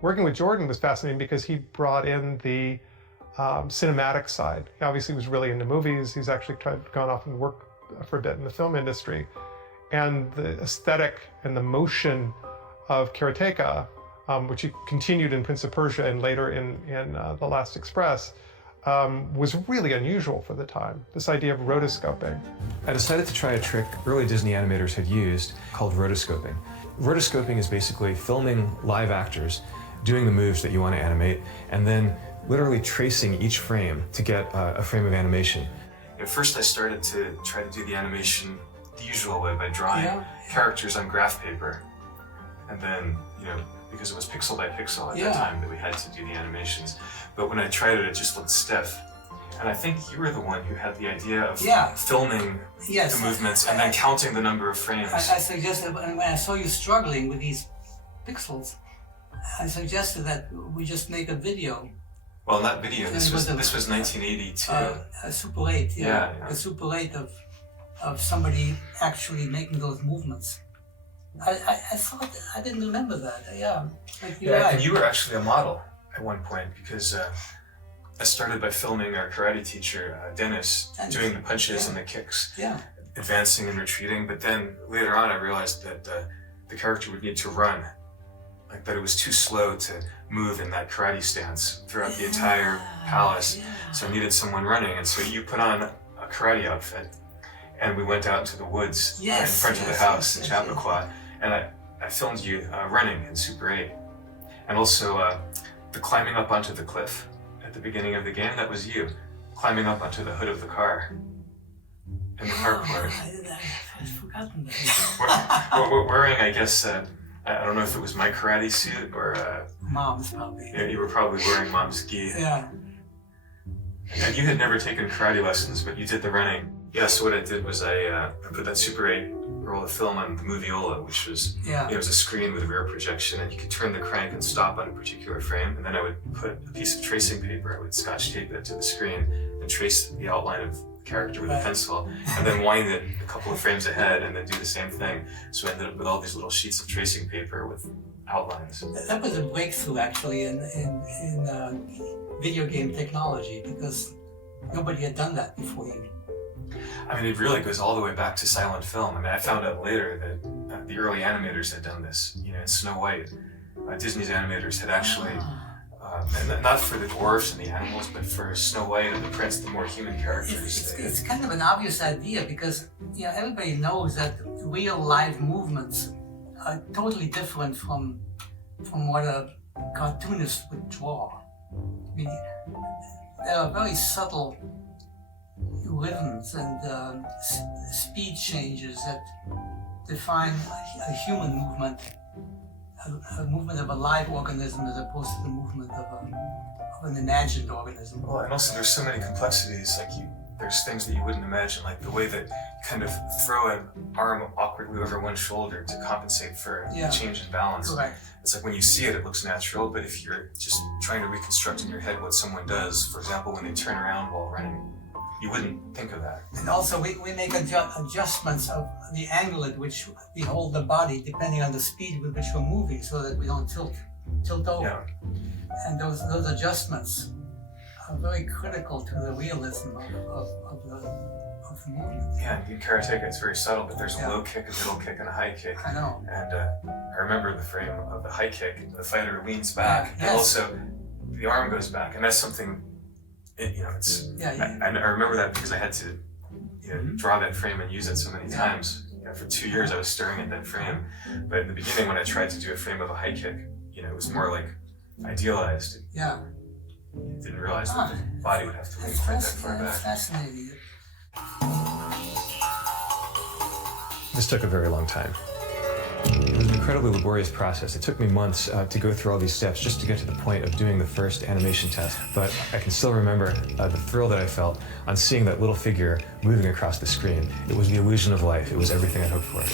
working with Jordan was fascinating because he brought in the cinematic side. He obviously was really into movies. He's actually gone off and worked for a bit in the film industry. And the aesthetic and the motion of Karateka, which he continued in Prince of Persia and later in The Last Express, was really unusual for the time, this idea of rotoscoping. I decided to try a trick early Disney animators had used called rotoscoping. Rotoscoping is basically filming live actors doing the moves that you want to animate and then literally tracing each frame to get a frame of animation. At first I started to try to do the animation the usual way by drawing characters on graph paper. And then, because it was pixel by pixel at that time that we had to do the animations. But when I tried it, it just looked stiff. And I think you were the one who had the idea of filming the movements and then counting the number of frames. I suggested, when I saw you struggling with these pixels, I suggested that we just make a video. Well, not video, this was 1982. A Super 8, a Super 8 of somebody actually making those movements. I thought, I didn't remember that, And you were actually a model at one point because I started by filming our karate teacher, Dennis, doing the punches and the kicks, advancing and retreating, but then later on I realized that the character would need to run, like that it was too slow to move in that karate stance throughout the entire palace, so I needed someone running, and so you put on a karate outfit, and we went out into the woods in front of the house in Chappaqua, and I filmed you running in Super 8, and also the climbing up onto the cliff at the beginning of the game, that was you, climbing up onto the hood of the car in the carport. I'd forgotten that. We're wearing, I guess, I don't know if it was my karate suit or... Mom's probably. Yeah, you were probably wearing Mom's gi. Yeah. And you had never taken karate lessons, but you did the running. Yeah, so what I did was I put that Super 8 roll of film on the Moviola, which was, it was a screen with a rear projection, and you could turn the crank and stop on a particular frame, and then I would put a piece of tracing paper, I would scotch tape it to the screen and trace the outline of the character with a pencil, and then wind it a couple of frames ahead and then do the same thing. So I ended up with all these little sheets of tracing paper with outlines. That was a breakthrough actually in video game technology, because nobody had done that before you. I mean, it really goes all the way back to silent film. I mean, I found out later that the early animators had done this. In Snow White, Disney's animators had actually, not for the dwarfs and the animals, but for Snow White and the Prince, the more human characters. It's kind of an obvious idea because everybody knows that real live movements are totally different from what a cartoonist would draw. I mean, there are very subtle rhythms and speed changes that define a human movement, a movement of a live organism as opposed to the movement of an imagined organism. Well, and also there's so many complexities, there's things that you wouldn't imagine, like the way that you kind of throw an arm awkwardly over one shoulder to compensate for a change in balance. Correct. It's like when you see it, it looks natural, but if you're just trying to reconstruct in your head what someone does, for example, when they turn around while running, you wouldn't think of that. And also we make adjustments of the angle at which we hold the body depending on the speed with which we're moving, so that we don't tilt over. Yeah. And those adjustments are very critical to the realism of the movement. Yeah, in Karateka it's very subtle, but there's a low kick, a middle kick, and a high kick. I know. And I remember the frame of the high kick, the fighter leans back, and also the arm goes back, and that's something, I remember that because I had to draw that frame and use it so many times. For 2 years I was staring at that frame, but in the beginning when I tried to do a frame of a high kick, it was more like idealized. Yeah. You didn't realize that the body would have to lean quite that far back. Fascinating. This took a very long time. It was an incredibly laborious process. It took me months to go through all these steps just to get to the point of doing the first animation test. But I can still remember the thrill that I felt on seeing that little figure moving across the screen. It was the illusion of life. It was everything I hoped for.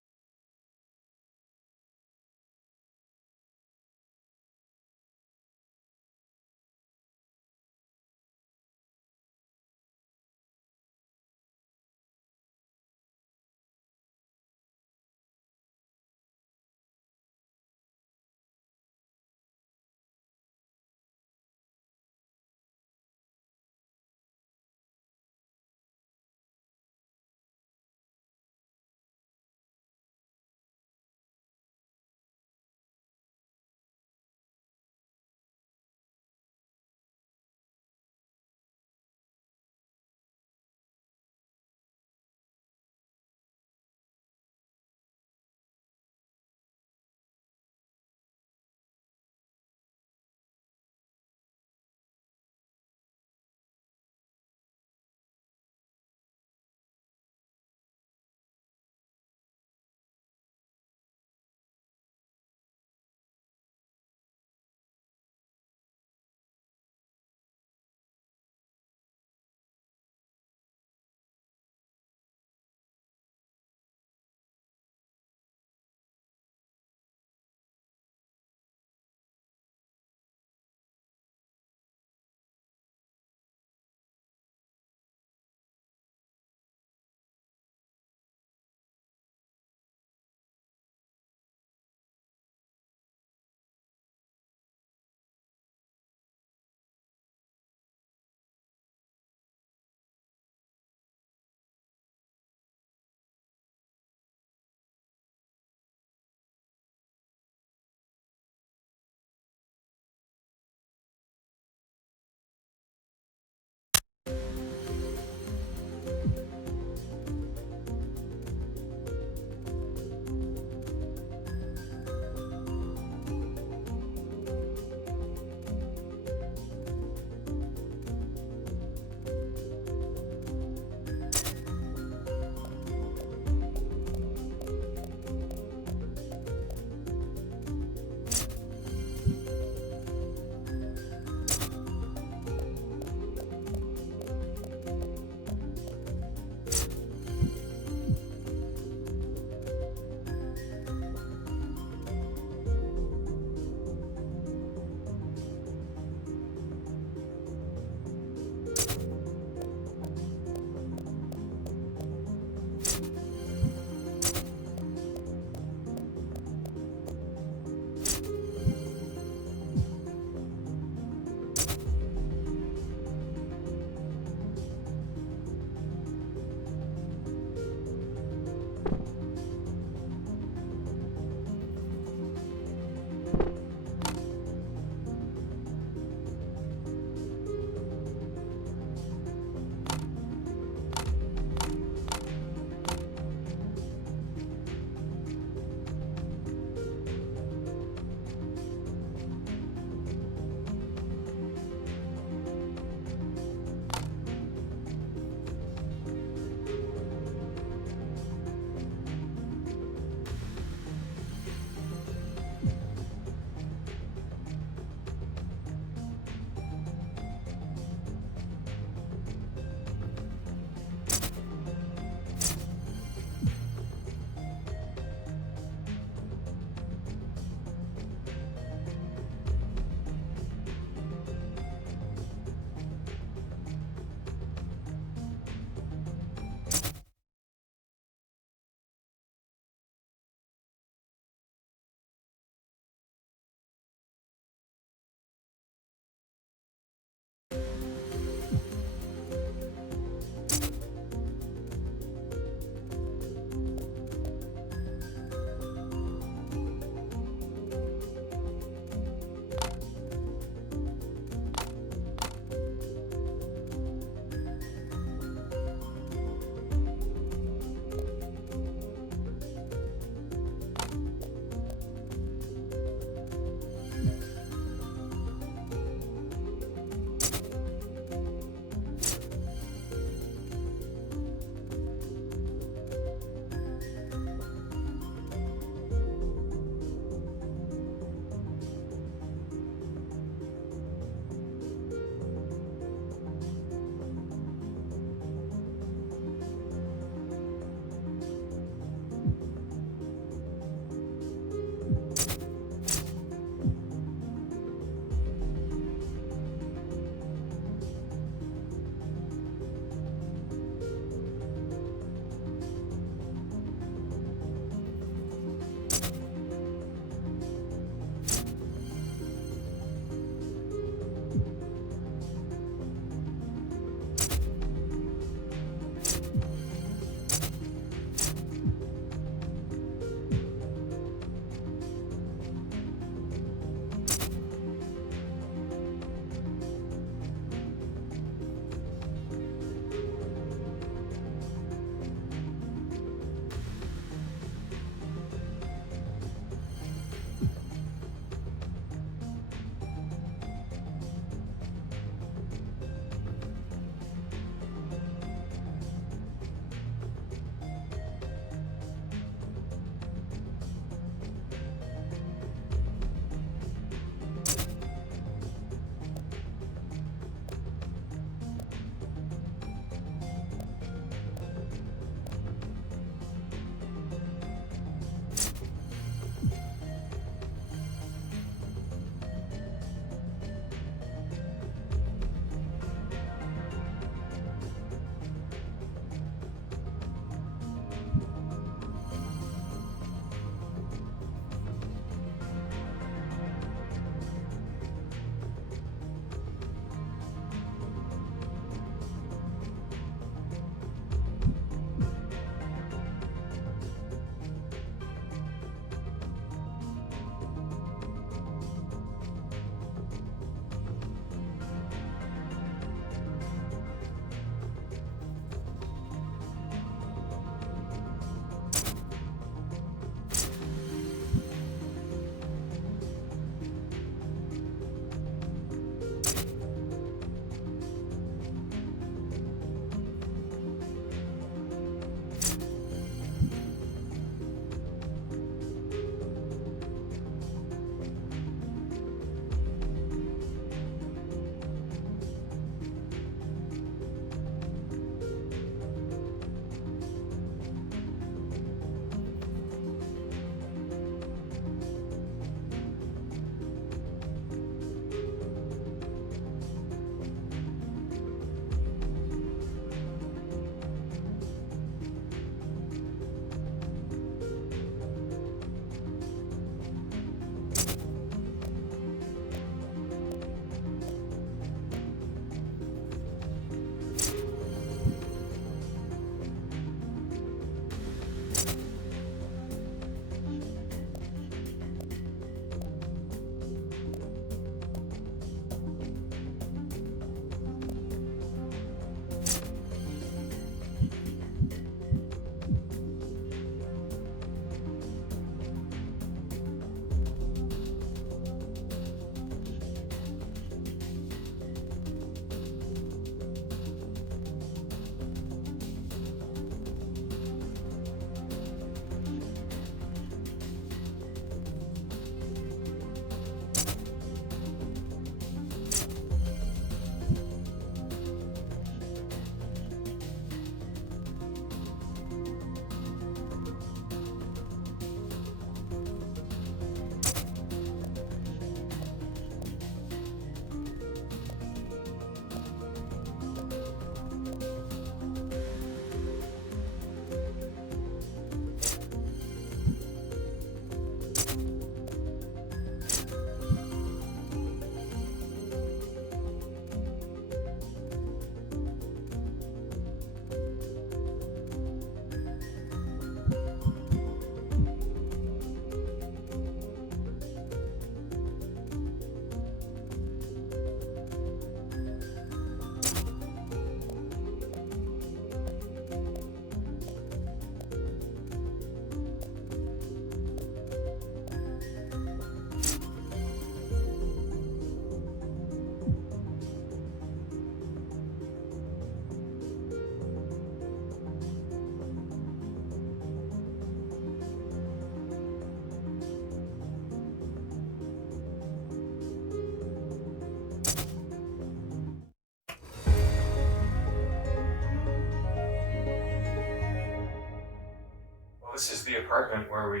This is the apartment where we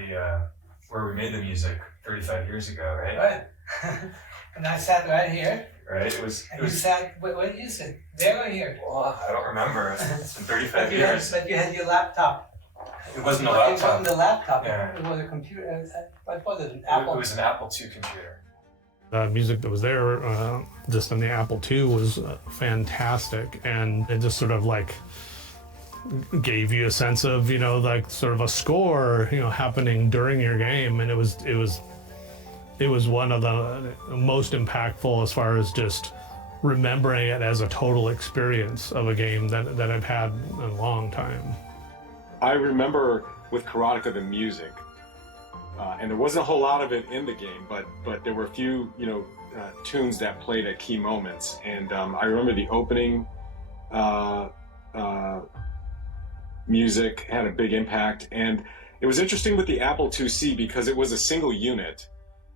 made the music 35 years ago, right? Right. And I sat right here. Right. It was. You sat. Where did you sit? There or here? Well, I don't remember. It's been 35 years. But you had your laptop. It wasn't a laptop. It wasn't a laptop. Yeah. It was a computer. What was it? An Apple. It was an Apple II computer. The music that was there, just on the Apple II, was fantastic, and it just sort of like gave you a sense of, like sort of a score, happening during your game, and it was one of the most impactful as far as just remembering it as a total experience of a game that I've had in a long time. I remember with Karateka the music, and there wasn't a whole lot of it in the game, but there were a few tunes that played at key moments, and I remember the opening music had a big impact. And it was interesting with the Apple IIc because it was a single unit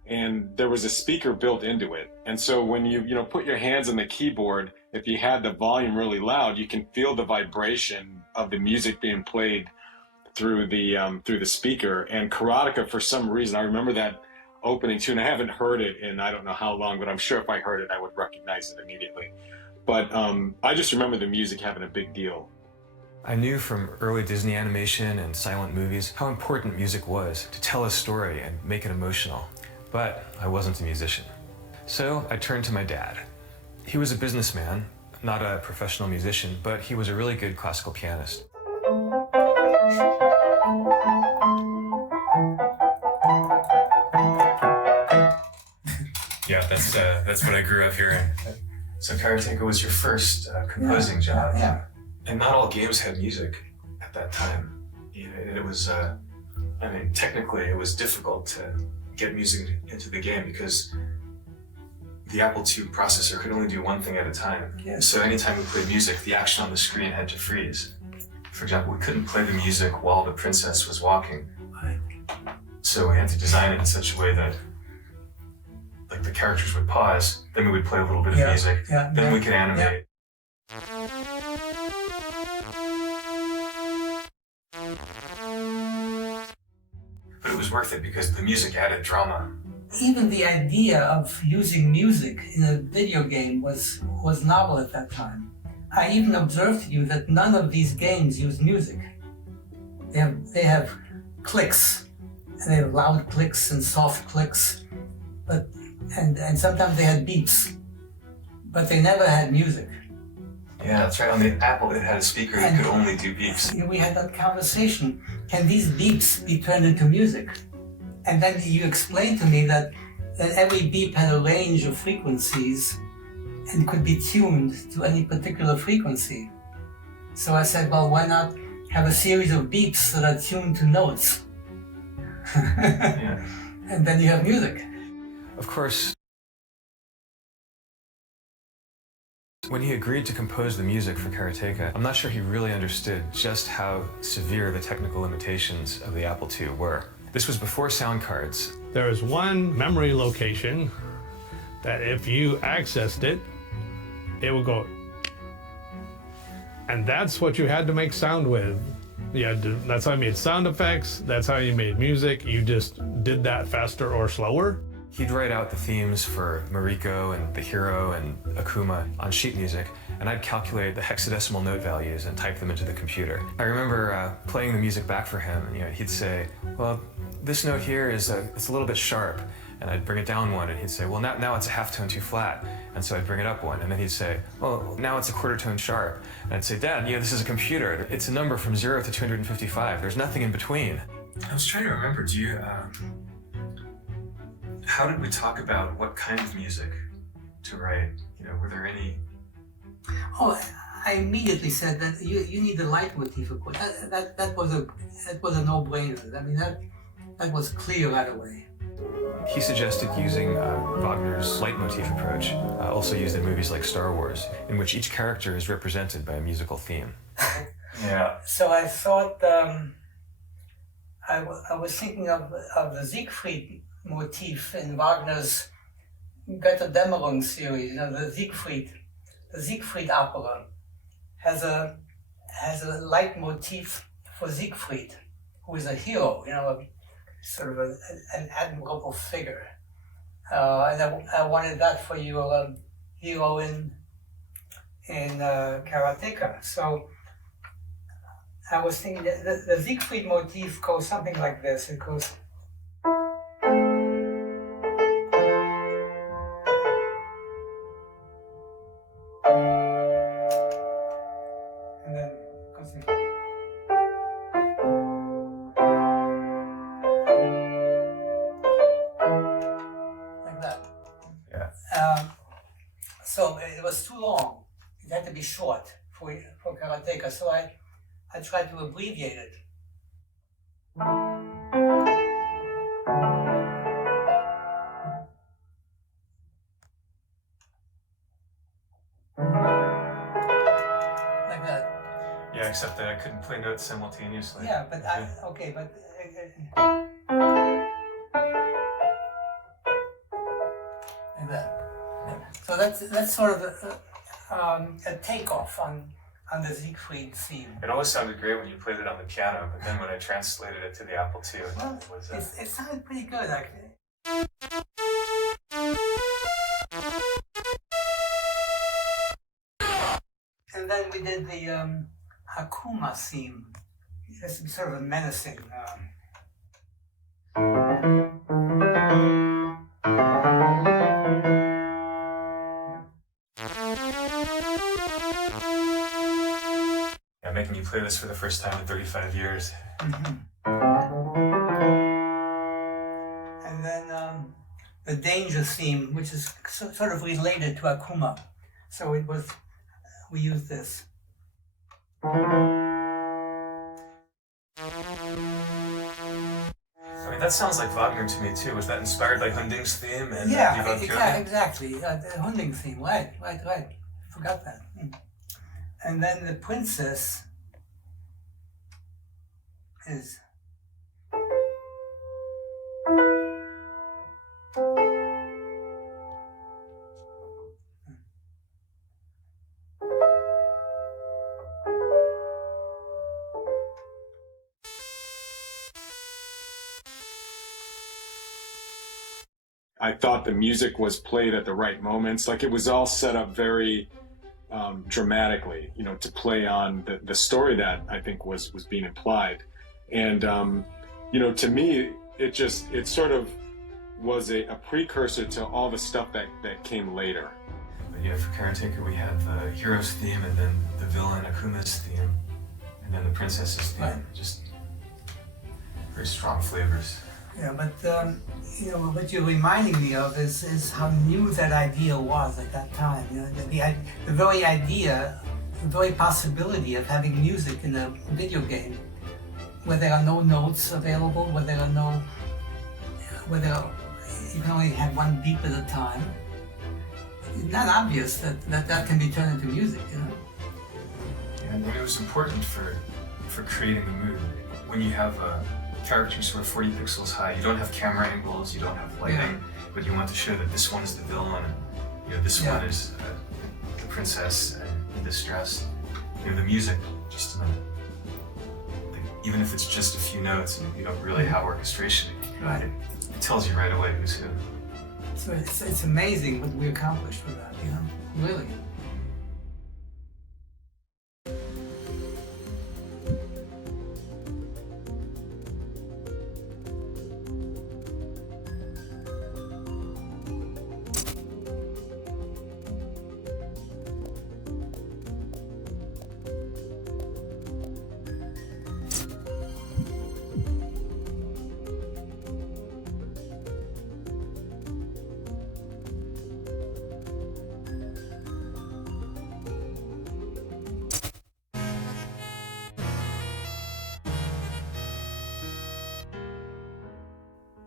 and there was a speaker built into it, and so when you put your hands on the keyboard, if you had the volume really loud, you can feel the vibration of the music being played through the speaker. And Karateka, for some reason, I remember that opening tune. I haven't heard it in I don't know how long, but I'm sure if I heard it I would recognize it immediately. But I just remember the music having a big deal. I knew from early Disney animation and silent movies how important music was to tell a story and make it emotional. But I wasn't a musician. So I turned to my dad. He was a businessman, not a professional musician, but he was a really good classical pianist. Yeah, that's what I grew up hearing. So Karateka was your first composing job. Yeah. And not all games had music at that time. It was, technically it was difficult to get music into the game because the Apple II processor could only do one thing at a time. Yeah. So anytime we played music, the action on the screen had to freeze. For example, we couldn't play the music while the princess was walking. Right. So we had to design it in such a way that like the characters would pause, then we would play a little bit of music, then we could animate. But it was worth it because the music added drama. Even the idea of using music in a video game was novel at that time. I even observed to you that none of these games use music. They have clicks, and they have loud clicks and soft clicks, and sometimes they had beeps, but they never had music. Yeah, that's right. On the Apple, it had a speaker that could only do beeps. We had that conversation. Can these beeps be turned into music? And then you explained to me that every beep had a range of frequencies and could be tuned to any particular frequency. So I said, well, why not have a series of beeps that are tuned to notes? Yeah. And then you have music. Of course, when he agreed to compose the music for Karateka, I'm not sure he really understood just how severe the technical limitations of the Apple II were. This was before sound cards. There is one memory location that if you accessed it, it would go. And that's what you had to make sound with. That's how you made sound effects, that's how you made music. You just did that faster or slower. He'd write out the themes for Mariko and the hero and Akuma on sheet music, and I'd calculate the hexadecimal note values and type them into the computer. I remember playing the music back for him, and he'd say, well, this note here it's a little bit sharp, and I'd bring it down one, and he'd say, well, now it's a half tone too flat, and so I'd bring it up one, and then he'd say, well, now it's a quarter tone sharp, and I'd say, Dad, this is a computer. It's a number from 0 to 255. There's nothing in between. I was trying to remember, how did we talk about what kind of music to write? Were there any? Oh, I immediately said that you need the leitmotif, of course. That was a no-brainer. I mean, that was clear right away. He suggested using Wagner's leitmotif approach, also used in movies like Star Wars, in which each character is represented by a musical theme. Yeah. So I thought, I was thinking of the Siegfried motif in Wagner's Götterdämmerung series. The Siegfried opera has a leitmotif for Siegfried, who is a hero, sort of an admirable figure. And I wanted that for your hero in Karateka. So I was thinking that the Siegfried motif goes something like this. It goes. And then it goes in. Like that. Yeah. So it was too long. It had to be short for Karateka. So I tried to abbreviate it. Like that. Yeah, except that I couldn't play notes simultaneously. Yeah, but like that. So that's sort of a takeoff on the Siegfried theme. It always sounded great when you played it on the piano, but then when I translated it to the Apple II, Well, it was. it sounded pretty good actually. And then we did the Akuma theme. It's sort of a menacing. Yeah, making you play this for the first time in 35 years. And then the danger theme, which is sort of related to Akuma. So we used this. I mean, that sounds like Wagner to me too. Was that inspired by Hunding's theme and Yeah, Die Walküre? exactly. The Hunding theme, right. Forgot that. And then the princess is. I thought the music was played at the right moments. Like it was all set up very dramatically, to play on the story that I think was being implied. And, to me, it sort of was a precursor to all the stuff that came later. But yeah, for Karateka we had the hero's theme and then the villain Akuma's theme and then the princess's theme. Right. Just very strong flavors. Yeah, but what you're reminding me of is how new that idea was at that time. The very idea, the very possibility of having music in a video game, where there are no notes available, where you can only have one beep at a time. It's not obvious that can be turned into music, Yeah, and it was important for creating the mood. When you have a character sort of 40 pixels high, you don't have camera angles, you don't have lighting, but you want to show that this one is the villain, and this one is the princess in distress. The music, just even if it's just a few notes and you don't really have orchestration, Right. It tells you right away who's who. So it's amazing what we accomplished with that, really.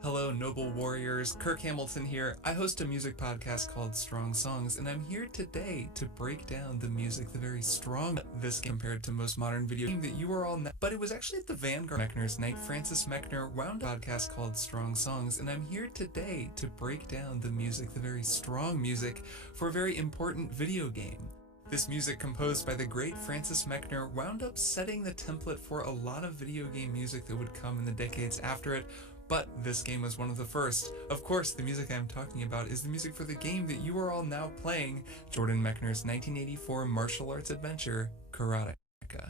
Hello, noble warriors. Kirk Hamilton here. I host a music podcast called Strong Songs, and I'm here today to break down the music, the very strong this compared to most modern video game that you are all but it was actually at the Vanguard Mechner's night. Francis Mechner wound a podcast called Strong Songs, and I'm here today to break down the music, the very strong music for a very important video game. This music, composed by the great Francis Mechner, wound up setting the template for a lot of video game music that would come in the decades after it, but this game was one of the first. Of course, the music I'm talking about is the music for the game that you are all now playing, Jordan Mechner's 1984 martial arts adventure, Karateka.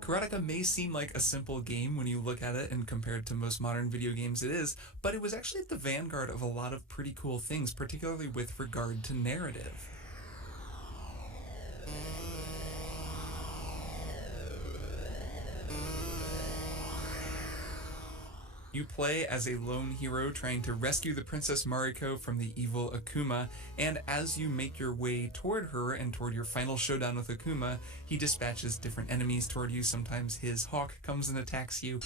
Karateka may seem like a simple game when you look at it, and compared to most modern video games it is, but it was actually at the vanguard of a lot of pretty cool things, particularly with regard to narrative. You play as a lone hero trying to rescue the Princess Mariko from the evil Akuma, and as you make your way toward her and toward your final showdown with Akuma, he dispatches different enemies toward you. Sometimes his hawk comes and attacks you.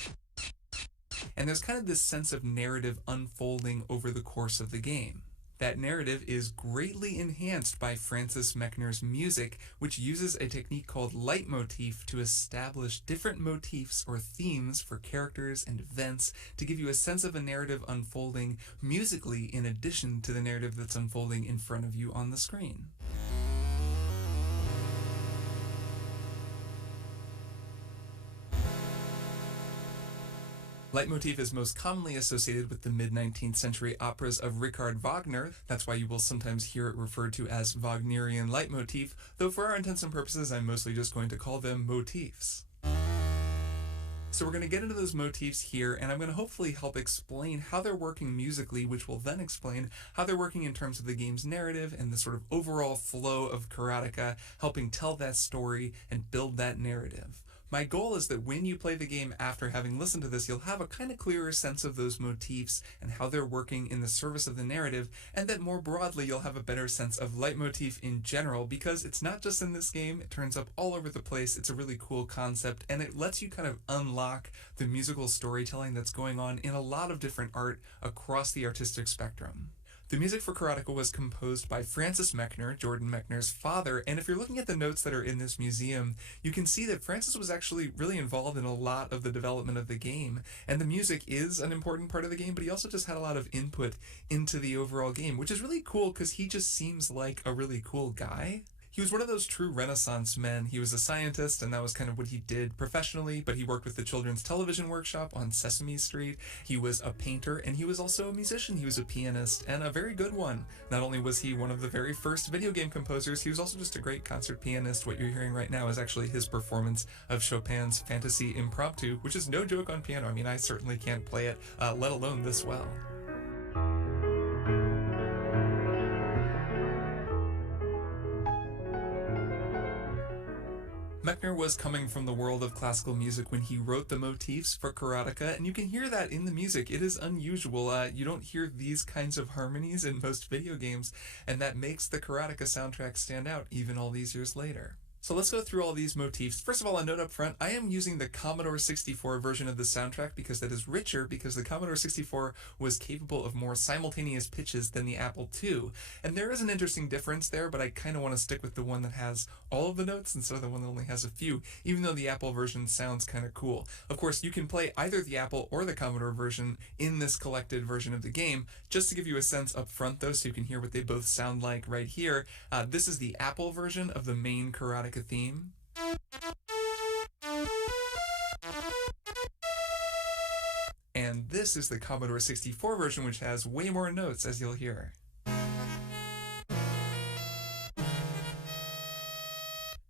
And there's kind of this sense of narrative unfolding over the course of the game. That narrative is greatly enhanced by Francis Mechner's music, which uses a technique called leitmotif to establish different motifs or themes for characters and events to give you a sense of a narrative unfolding musically in addition to the narrative that's unfolding in front of you on the screen. Leitmotif is most commonly associated with the mid-19th century operas of Richard Wagner. That's why you will sometimes hear it referred to as Wagnerian leitmotif, though for our intents and purposes I'm mostly just going to call them motifs. So we're going to get into those motifs here, and I'm going to hopefully help explain how they're working musically, which will then explain how they're working in terms of the game's narrative and the sort of overall flow of Karateka, helping tell that story and build that narrative. My goal is that when you play the game after having listened to this, you'll have a kind of clearer sense of those motifs and how they're working in the service of the narrative, and that more broadly you'll have a better sense of leitmotif in general, because it's not just in this game, it turns up all over the place. It's a really cool concept, and it lets you kind of unlock the musical storytelling that's going on in a lot of different art across the artistic spectrum. The music for Karateka was composed by Francis Mechner, Jordan Mechner's father, and if you're looking at the notes that are in this museum, you can see that Francis was actually really involved in a lot of the development of the game, and the music is an important part of the game, but he also just had a lot of input into the overall game, which is really cool because he just seems like a really cool guy. He was one of those true Renaissance men. He was a scientist, and that was kind of what he did professionally, but he worked with the Children's Television Workshop on Sesame Street. He was a painter, and he was also a musician. He was a pianist, and a very good one. Not only was he one of the very first video game composers, he was also just a great concert pianist. What you're hearing right now is actually his performance of Chopin's Fantasy Impromptu, which is no joke on piano. I mean, I certainly can't play it, let alone this well. Mechner was coming from the world of classical music when he wrote the motifs for Karateka, and you can hear that in the music. It is unusual. You don't hear these kinds of harmonies in most video games, and that makes the Karateka soundtrack stand out even all these years later. So let's go through all these motifs. First of all, a note up front, I am using the Commodore 64 version of the soundtrack because that is richer, because the Commodore 64 was capable of more simultaneous pitches than the Apple II. And there is an interesting difference there, but I kind of want to stick with the one that has all of the notes instead of the one that only has a few, even though the Apple version sounds kind of cool. Of course, you can play either the Apple or the Commodore version in this collected version of the game. Just to give you a sense up front though, so you can hear what they both sound like right here, this is the Apple version of the main Karateka theme. And this is the Commodore 64 version, which has way more notes, as you'll hear.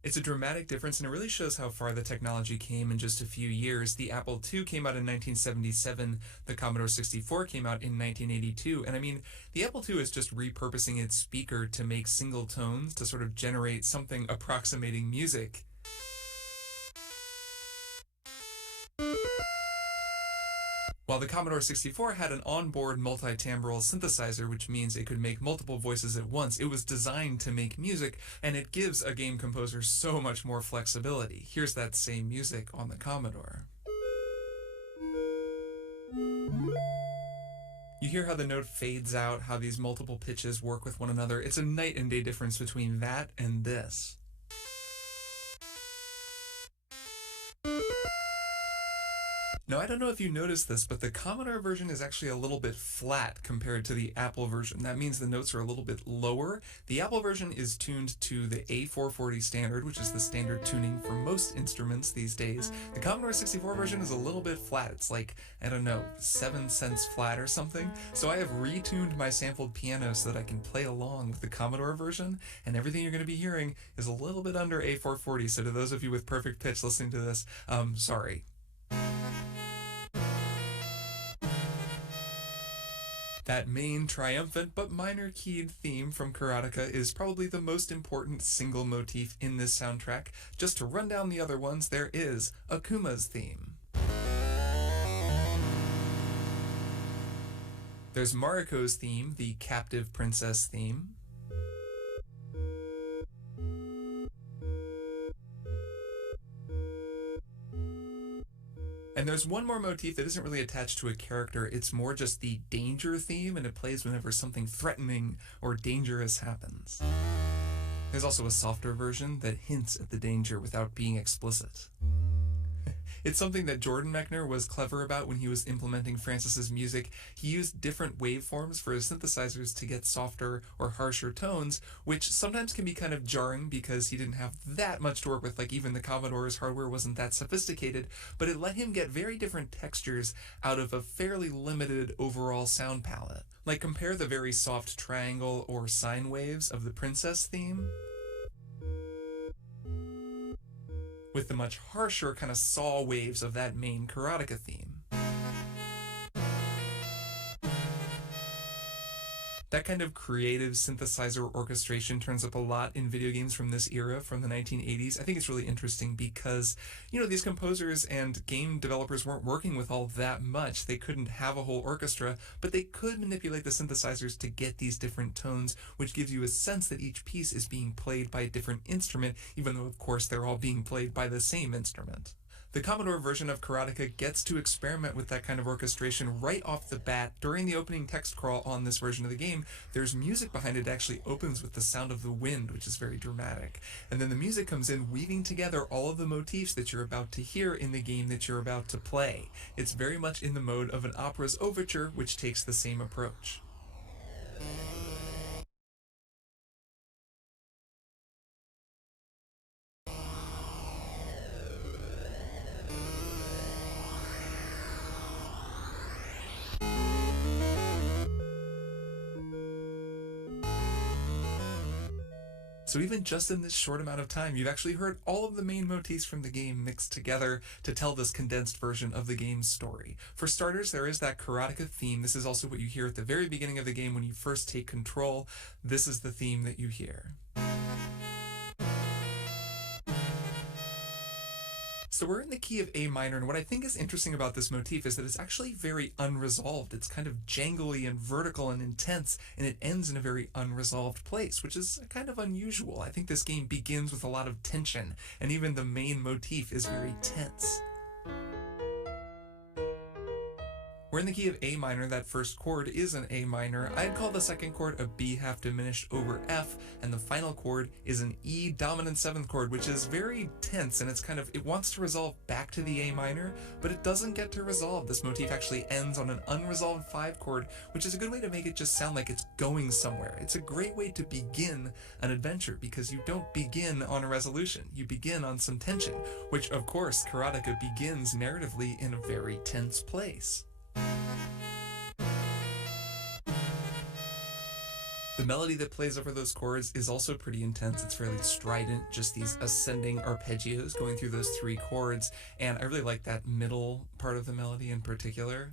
It's a dramatic difference, and it really shows how far the technology came in just a few years. The Apple II came out in 1977, the Commodore 64 came out in 1982, and I mean, the Apple II is just repurposing its speaker to make single tones to sort of generate something approximating music. While the Commodore 64 had an onboard multi-timbral synthesizer, which means it could make multiple voices at once, it was designed to make music, and it gives a game composer so much more flexibility. Here's that same music on the Commodore. You hear how the note fades out, how these multiple pitches work with one another. It's a night and day difference between that and this. Now, I don't know if you noticed this, but the Commodore version is actually a little bit flat compared to the Apple version. That means the notes are a little bit lower. The Apple version is tuned to the A440 standard, which is the standard tuning for most instruments these days. The Commodore 64 version is a little bit flat. It's like, I don't know, 7 cents flat or something. So I have retuned my sampled piano so that I can play along with the Commodore version, and everything you're going to be hearing is a little bit under A440. So to those of you with perfect pitch listening to this, sorry. That main triumphant but minor keyed theme from Karateka is probably the most important single motif in this soundtrack. Just to run down the other ones, there is Akuma's theme. There's Mariko's theme, the captive princess theme. And there's one more motif that isn't really attached to a character, it's more just the danger theme, and it plays whenever something threatening or dangerous happens. There's also a softer version that hints at the danger without being explicit. It's something that Jordan Mechner was clever about when he was implementing Francis's music. He used different waveforms for his synthesizers to get softer or harsher tones, which sometimes can be kind of jarring because he didn't have that much to work with, like even the Commodore's hardware wasn't that sophisticated, but it let him get very different textures out of a fairly limited overall sound palette. Like compare the very soft triangle or sine waves of the Princess theme with the much harsher kind of saw waves of that main Karateka theme. That kind of creative synthesizer orchestration turns up a lot in video games from this era, from the 1980s. I think it's really interesting because, these composers and game developers weren't working with all that much. They couldn't have a whole orchestra, but they could manipulate the synthesizers to get these different tones, which gives you a sense that each piece is being played by a different instrument, even though, of course, they're all being played by the same instrument. The Commodore version of Karateka gets to experiment with that kind of orchestration right off the bat. During the opening text crawl on this version of the game, there's music behind it that actually opens with the sound of the wind, which is very dramatic. And then the music comes in, weaving together all of the motifs that you're about to hear in the game that you're about to play. It's very much in the mode of an opera's overture, which takes the same approach. So even just in this short amount of time, you've actually heard all of the main motifs from the game mixed together to tell this condensed version of the game's story. For starters, there is that Karateka theme. This is also what you hear at the very beginning of the game when you first take control. This is the theme that you hear. So we're in the key of A minor, and what I think is interesting about this motif is that it's actually very unresolved. It's kind of jangly and vertical and intense, and it ends in a very unresolved place, which is kind of unusual. I think this game begins with a lot of tension, and even the main motif is very tense. We're in the key of A minor. That first chord is an A minor. I'd call the second chord a B half diminished over F, and the final chord is an E dominant seventh chord, which is very tense, and it wants to resolve back to the A minor, but it doesn't get to resolve. This motif actually ends on an unresolved 5 chord, which is a good way to make it just sound like it's going somewhere. It's a great way to begin an adventure, because you don't begin on a resolution. You begin on some tension, which of course Karateka begins narratively in a very tense place. The melody that plays over those chords is also pretty intense. It's fairly strident, just these ascending arpeggios going through those 3 chords, and I really like that middle part of the melody in particular.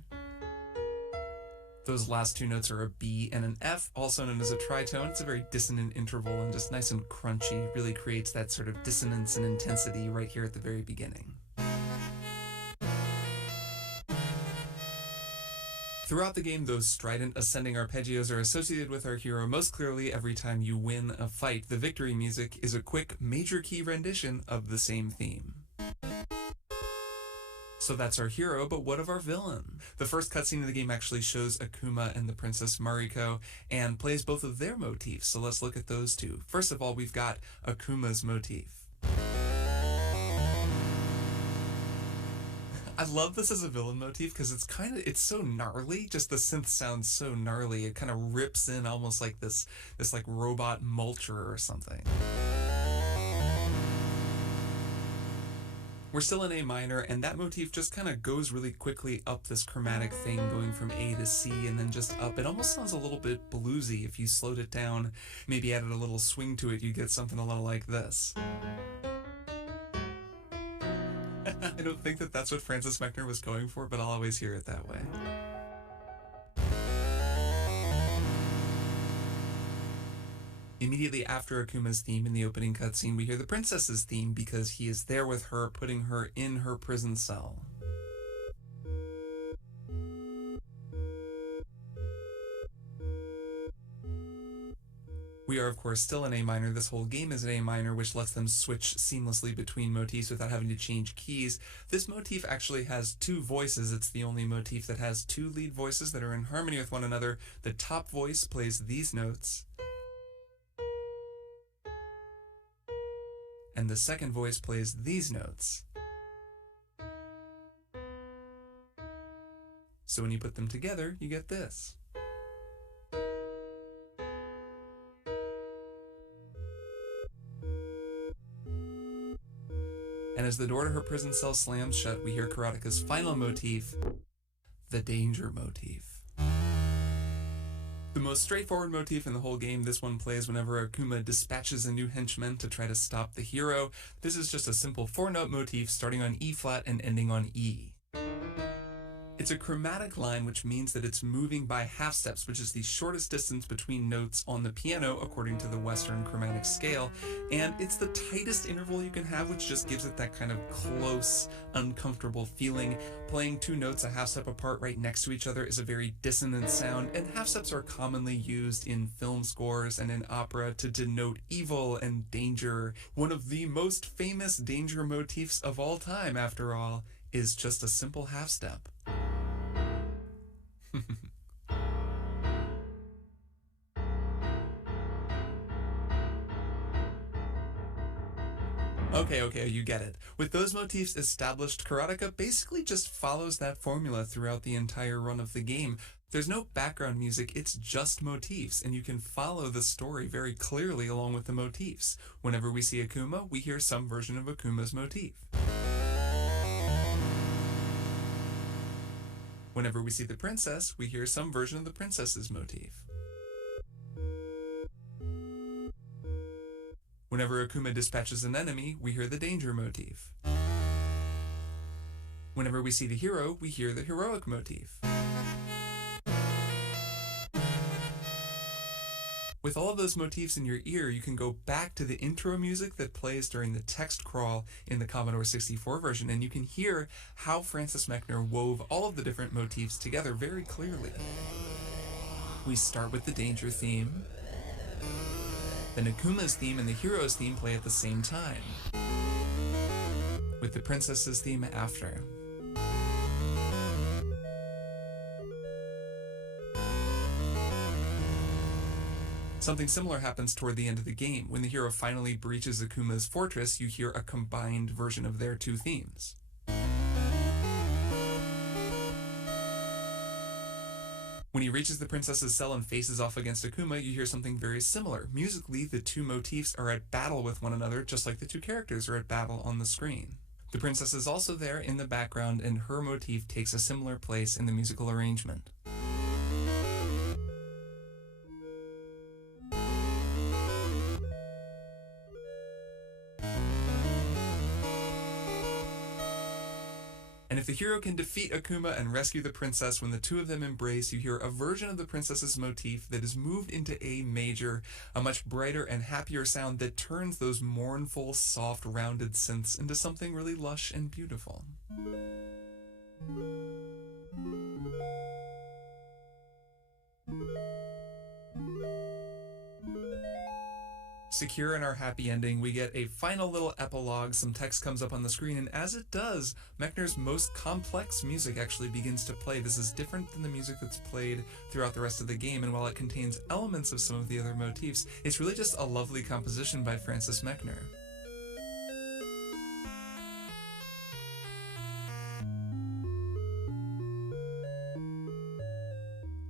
Those last 2 notes are a B and an F, also known as a tritone. It's a very dissonant interval and just nice and crunchy, really creates that sort of dissonance and intensity right here at the very beginning. Throughout the game, those strident ascending arpeggios are associated with our hero most clearly every time you win a fight. The victory music is a quick major key rendition of the same theme. So that's our hero, but what of our villain? The first cutscene of the game actually shows Akuma and the Princess Mariko and plays both of their motifs, so let's look at those two. First of all, we've got Akuma's motif. I love this as a villain motif because it's so gnarly. Just the synth sounds so gnarly. It kind of rips in almost like this like robot mulcher or something. We're still in A minor, and that motif just kind of goes really quickly up this chromatic thing, going from A to C and then just up. It almost sounds a little bit bluesy. If you slowed it down, maybe added a little swing to it, you get something a little like this. I don't think that that's what Francis Mechner was going for, but I'll always hear it that way. Immediately after Akuma's theme in the opening cutscene, we hear the princess's theme because he is there with her, putting her in her prison cell. We are, of course, still in A minor. This whole game is in A minor, which lets them switch seamlessly between motifs without having to change keys. This motif actually has two voices. It's the only motif that has two lead voices that are in harmony with one another. The top voice plays these notes, and the second voice plays these notes. So when you put them together, you get this. And as the door to her prison cell slams shut, we hear Karateka's final motif, the danger motif. The most straightforward motif in the whole game, this one plays whenever Akuma dispatches a new henchman to try to stop the hero. This is just a simple 4-note motif starting on E flat and ending on E. It's a chromatic line, which means that it's moving by half steps, which is the shortest distance between notes on the piano according to the Western chromatic scale, and it's the tightest interval you can have, which just gives it that kind of close, uncomfortable feeling. Playing two notes a half step apart right next to each other is a very dissonant sound, and half steps are commonly used in film scores and in opera to denote evil and danger. One of the most famous danger motifs of all time, after all, is just a simple half step. Okay, you get it. With those motifs established, Karateka basically just follows that formula throughout the entire run of the game. There's no background music, it's just motifs, and you can follow the story very clearly along with the motifs. Whenever we see Akuma, we hear some version of Akuma's motif. Whenever we see the princess, we hear some version of the princess's motif. Whenever Akuma dispatches an enemy, we hear the danger motif. Whenever we see the hero, we hear the heroic motif. With all of those motifs in your ear, you can go back to the intro music that plays during the text crawl in the Commodore 64 version, and you can hear how Francis Mechner wove all of the different motifs together very clearly. We start with the danger theme, then Akuma's theme and the hero's theme play at the same time, with the princess's theme after. Something similar happens toward the end of the game. When the hero finally breaches Akuma's fortress, you hear a combined version of their two themes. When he reaches the princess's cell and faces off against Akuma, you hear something very similar. Musically, the two motifs are at battle with one another, just like the two characters are at battle on the screen. The princess is also there in the background, and her motif takes a similar place in the musical arrangement. And if the hero can defeat Akuma and rescue the princess, when the two of them embrace, you hear a version of the princess's motif that is moved into A major, a much brighter and happier sound that turns those mournful, soft, rounded synths into something really lush and beautiful. Secure in our happy ending, we get a final little epilogue. Some text comes up on the screen, and as it does, Mechner's most complex music actually begins to play. This is different than the music that's played throughout the rest of the game, and while it contains elements of some of the other motifs, it's really just a lovely composition by Francis Mechner.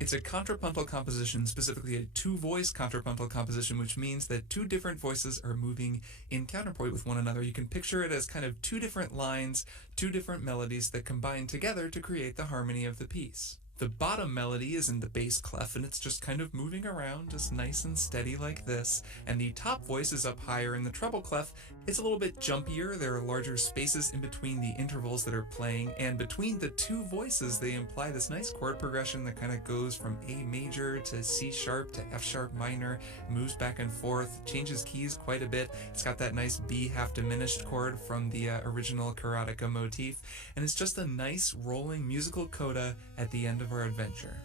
It's a contrapuntal composition, specifically a two-voice contrapuntal composition, which means that two different voices are moving in counterpoint with one another. You can picture it as kind of two different lines, two different melodies that combine together to create the harmony of the piece. The bottom melody is in the bass clef, and it's just kind of moving around, just nice and steady like this. And the top voice is up higher in the treble clef. It's a little bit jumpier. There are larger spaces in between the intervals that are playing, and between the two voices, they imply this nice chord progression that kind of goes from A major to C sharp to F sharp minor, moves back and forth, changes keys quite a bit. It's got that nice B half diminished chord from the original Karateka motif, and it's just a nice rolling musical coda at the end of our adventure.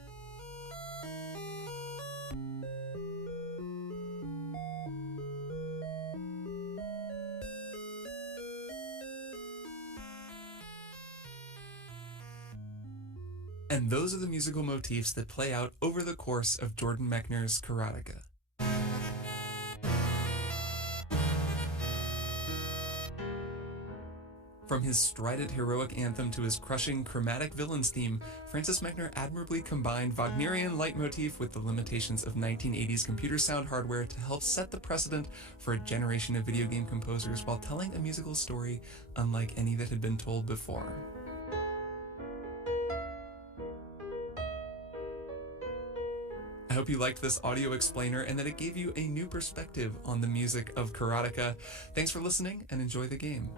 And those are the musical motifs that play out over the course of Jordan Mechner's Karateka. From his strident heroic anthem to his crushing chromatic villains theme, Francis Mechner admirably combined Wagnerian leitmotif with the limitations of 1980s computer sound hardware to help set the precedent for a generation of video game composers while telling a musical story unlike any that had been told before. I hope you liked this audio explainer and that it gave you a new perspective on the music of Karateka. Thanks for listening and enjoy the game.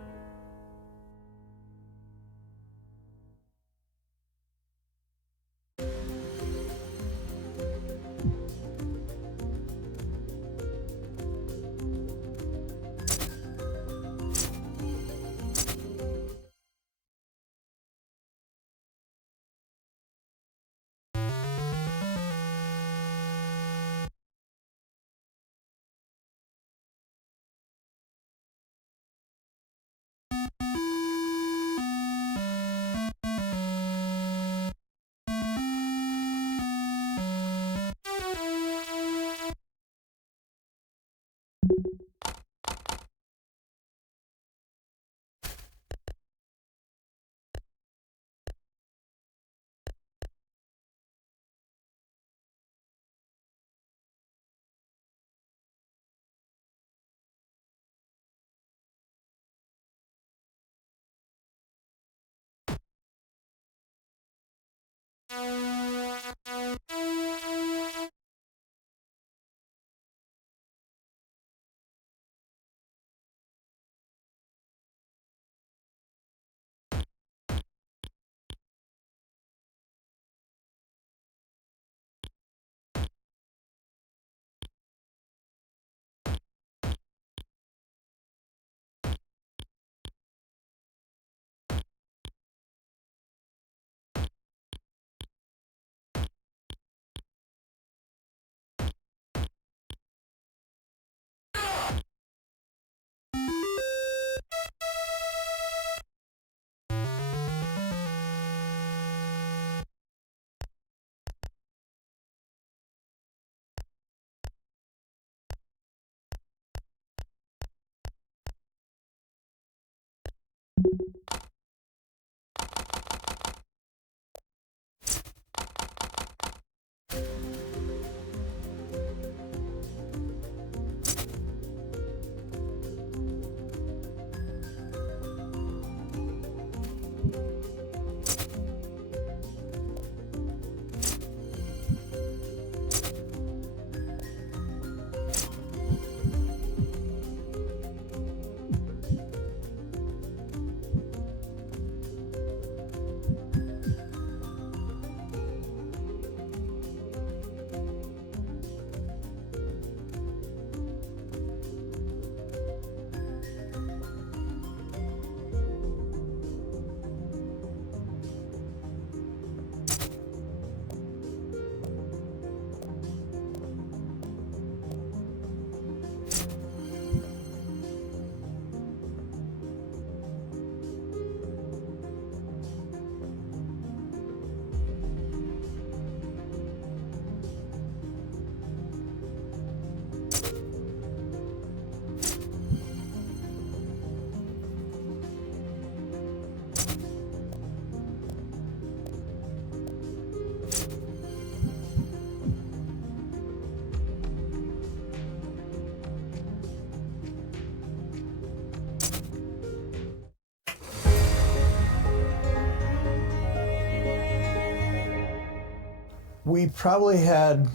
We probably had,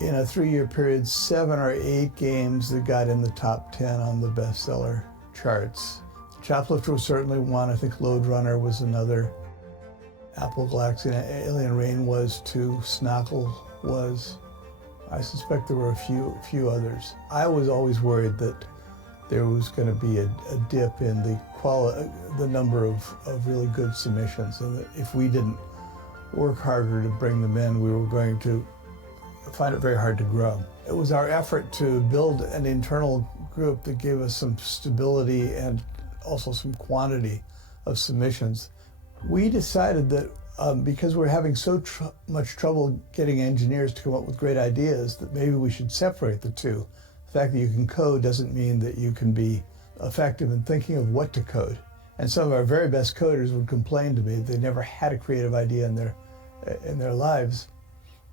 in a 3-year period, 7 or 8 games that got in the top 10 on the bestseller charts. Choplifter was certainly one. I think Lode Runner was another. Apple Galaxy and Alien Rain was 2. Snockle was. I suspect there were a few others. I was always worried that there was going to be a dip in the number of really good submissions, and that if we didn't work harder to bring them in, we were going to find it very hard to grow. It was our effort to build an internal group that gave us some stability and also some quantity of submissions. We decided that because we're having so much trouble getting engineers to come up with great ideas, that maybe we should separate the two. The fact that you can code doesn't mean that you can be effective in thinking of what to code. And some of our very best coders would complain to me they never had a creative idea in their lives.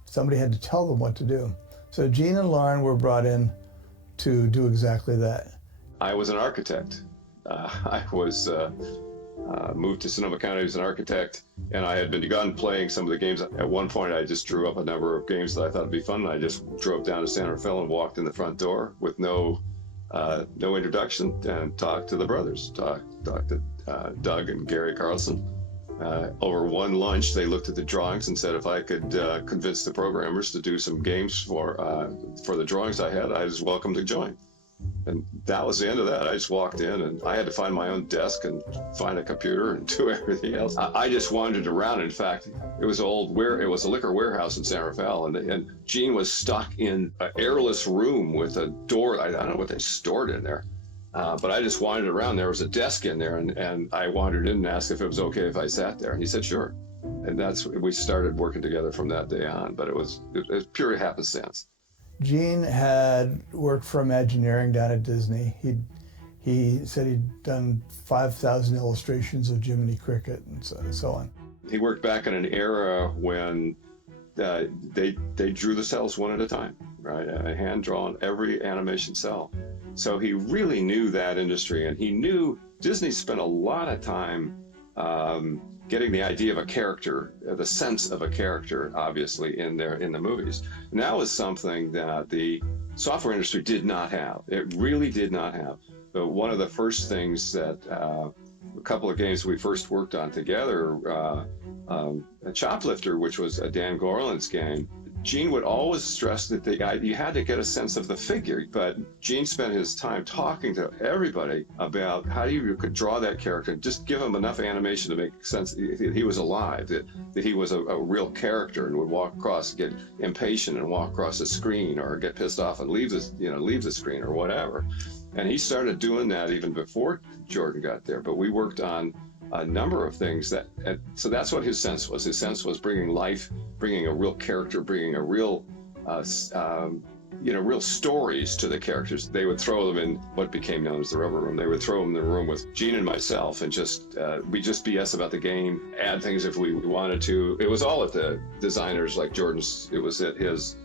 Somebody had to tell them what to do. So Gene and Lauren were brought in to do exactly that. I was an architect. I was moved to Sonoma County as an architect, and I had begun playing some of the games. At one point, I just drew up a number of games that I thought would be fun, and I just drove down to San Rafael and walked in the front door with no introduction and talked to the brothers, talked to Doug and Gary Carlson. Over one lunch, they looked at the drawings and said if I could convince the programmers to do some games for the drawings I had, I was welcome to join. And that was the end of that. I just walked in, and I had to find my own desk and find a computer and do everything else. I just wandered around. In fact, it was a liquor warehouse in San Rafael, and Gene was stuck in an airless room with a door. I don't know what they stored in there. But I just wandered around. There was a desk in there, and I wandered in and asked if it was okay if I sat there. And he said, sure. And we started working together from that day on, but it was pure happenstance. Gene had worked for Imagineering down at Disney. He said he'd done 5,000 illustrations of Jiminy Cricket and so on. He worked back in an era when they drew the cells one at a time, right? Hand-drawn, every animation cell. So he really knew that industry, and he knew Disney spent a lot of time getting the idea of a character, the sense of a character, obviously, in the movies. And that was something that the software industry did not have. It really did not have. But one of the first things that a couple of games we first worked on together, Choplifter, which was a Dan Gorland's game, Gene would always stress that you had to get a sense of the figure, but Gene spent his time talking to everybody about how you could draw that character and just give him enough animation to make sense that he was alive, that he was a real character and would walk across, get impatient and walk across the screen, or get pissed off and leave the screen or whatever. And he started doing that even before Jordan got there, but we worked on a number of things so that's what his sense was. His sense was bringing life, bringing a real character, bringing a real, real stories to the characters. They would throw them in what became known as the Rubber Room. They would throw them in the room with Gene and myself, and we just BS about the game, add things if we wanted to. It was all at the designers like Jordan's. It was at his,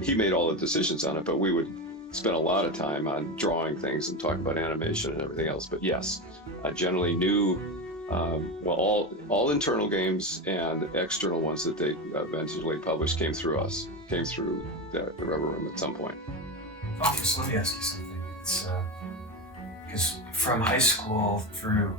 he made all the decisions on it, but we would spent a lot of time on drawing things and talking about animation and everything else. But yes, I generally knew all internal games and external ones that they eventually published came through us, came through the Rubber Room at some point. Okay, so let me ask you something. It's because from high school through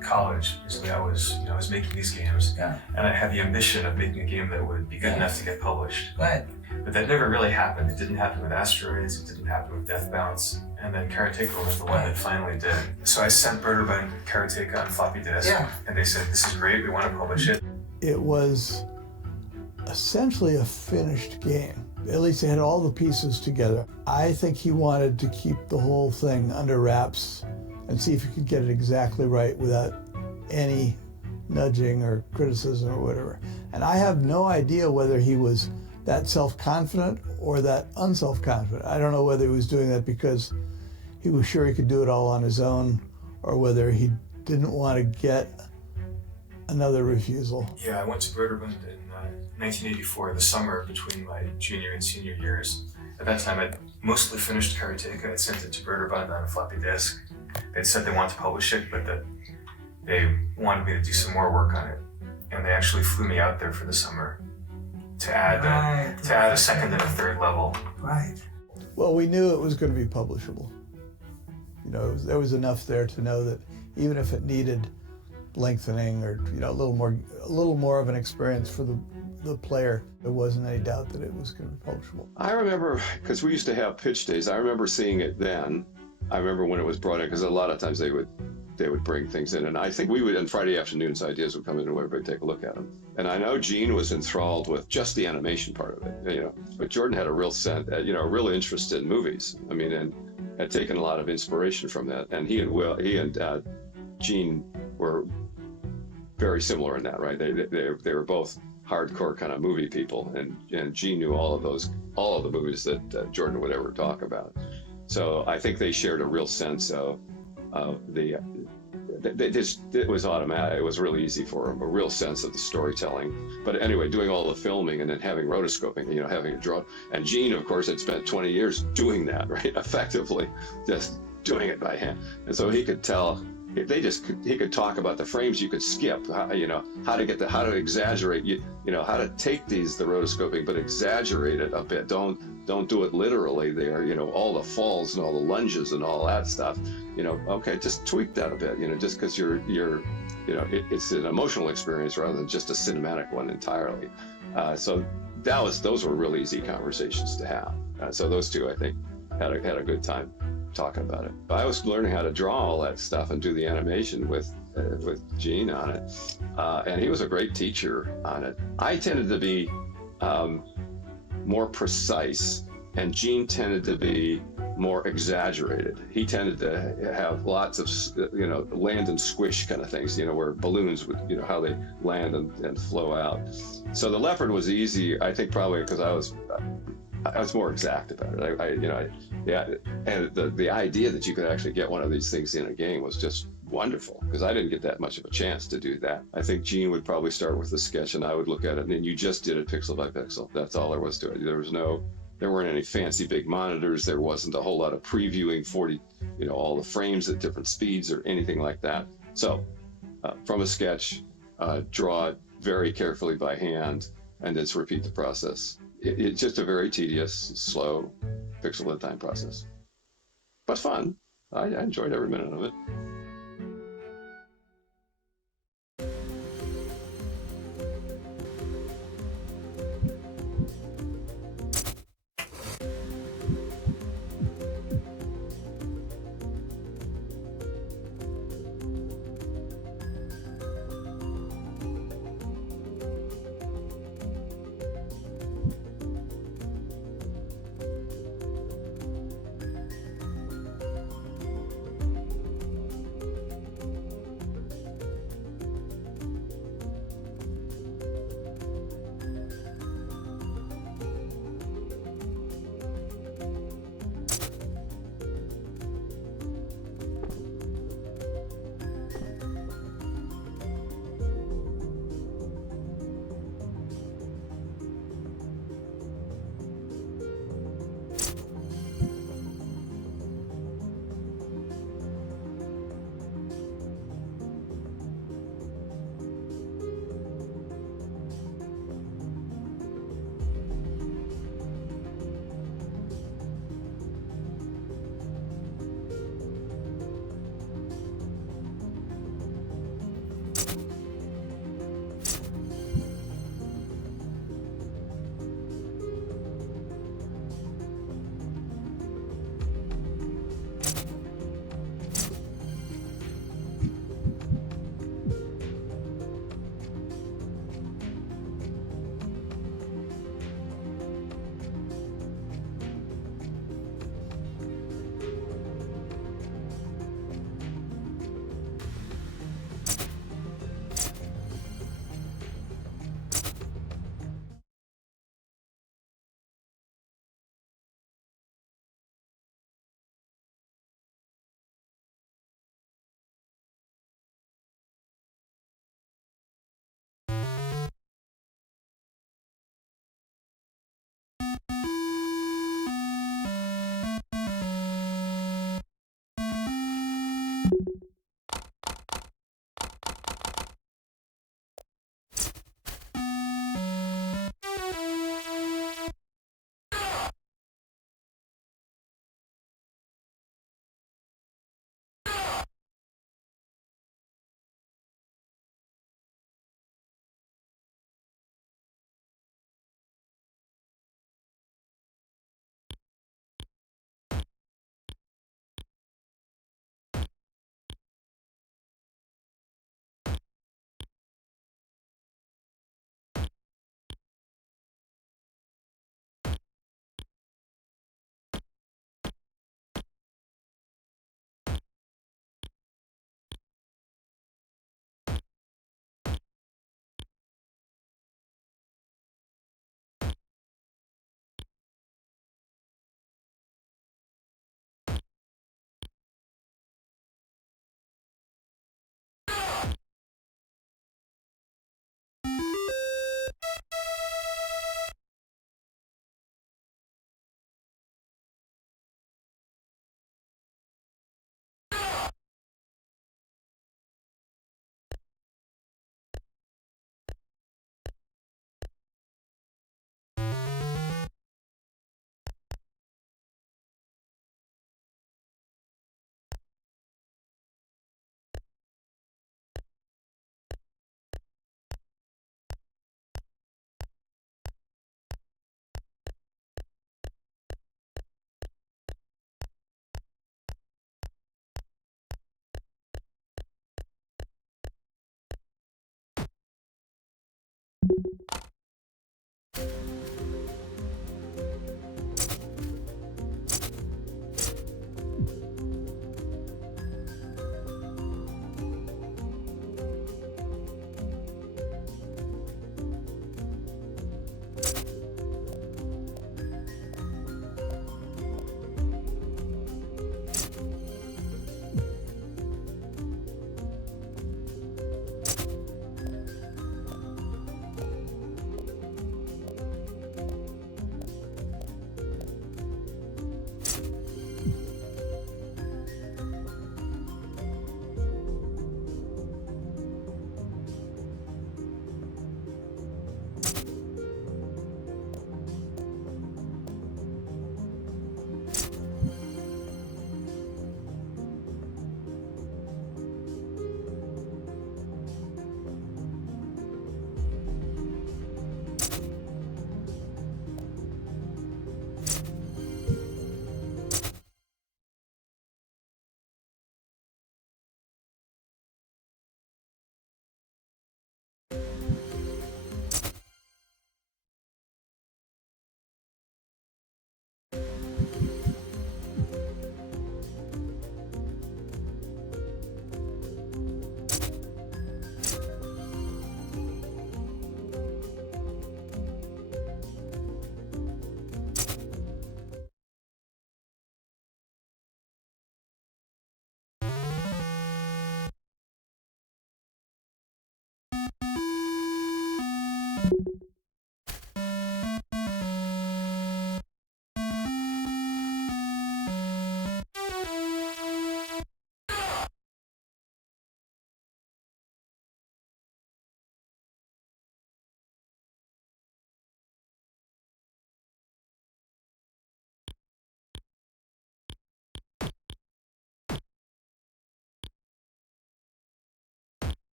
college, basically I was making these games, and I had the ambition of making a game that would be good enough to get published. Right. But that never really happened. It didn't happen with Asteroids, it didn't happen with Death Bounce, and then Karateka was the one that finally did. So I sent Berterbund Karateka on floppy disk, and they said, this is great, we want to publish it. It was essentially a finished game. At least it had all the pieces together. I think he wanted to keep the whole thing under wraps and see if he could get it exactly right without any nudging or criticism or whatever. And I have no idea whether he was that self-confident or that unself-confident. I don't know whether he was doing that because he was sure he could do it all on his own, or whether he didn't want to get another refusal. Yeah, I went to Berterbund in 1984, the summer between my junior and senior years. At that time, I'd mostly finished Karateka. I'd sent it to Berterbund on a floppy disk. They'd said they wanted to publish it, but that they wanted me to do some more work on it. and they actually flew me out there for the summer to add a second and a third level. Right. Well, we knew it was going to be publishable. You know, there was enough there to know that even if it needed lengthening or, you know, a little more of an experience for the player, there wasn't any doubt that it was going to be publishable. I remember, because we used to have pitch days, I remember seeing it then. I remember when it was brought in, because a lot of times they would bring things in, and I think we would, on Friday afternoons, ideas would come in and everybody take a look at them. And I know Gene was enthralled with just the animation part of it, you know, but Jordan had a real a real interest in movies. I mean, and had taken a lot of inspiration from that. And he and Gene were very similar in that, right? They were both hardcore kind of movie people, and Gene knew all of the movies that Jordan would ever talk about. So I think they shared a real sense of it was automatic. It was really easy for them, a real sense of the storytelling. But anyway, doing all the filming and then having rotoscoping, you know, having it drawn. And Gene, of course, had spent 20 years doing that, right? Effectively, just doing it by hand. And so he could tell. He could talk about the frames you could skip, how to exaggerate, how to take the rotoscoping, but exaggerate it a bit. Don't do it literally there, all the falls and all the lunges and all that stuff, okay, just tweak that a bit, just because it's an emotional experience rather than just a cinematic one entirely. So those were really easy conversations to have. So those two, I think, had a good time talking about it. I was learning how to draw all that stuff and do the animation with Gene on it, and he was a great teacher on it. I tended to be more precise, and Gene tended to be more exaggerated. He tended to have lots of land and squish kind of things, where balloons would, how they land and flow out. So the leopard was easy, I think, probably because I was more exact about it. And the idea that you could actually get one of these things in a game was just wonderful, because I didn't get that much of a chance to do that. I think Gene would probably start with the sketch and I would look at it, and then you just did it pixel by pixel. That's all there was to it. There weren't any fancy big monitors. There wasn't a whole lot of previewing all the frames at different speeds or anything like that. So from a sketch, draw it very carefully by hand, and just repeat the process. It's just a very tedious, slow, pixel at a time process, but fun. I enjoyed every minute of it.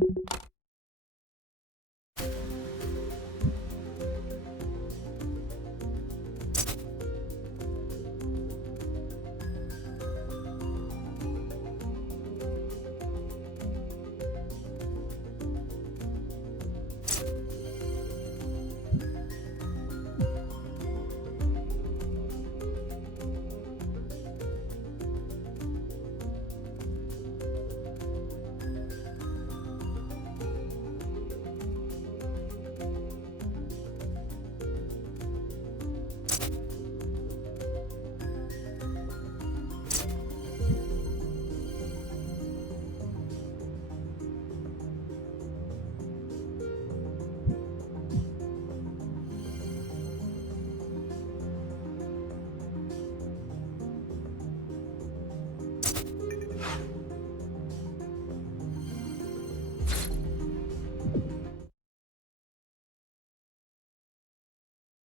you.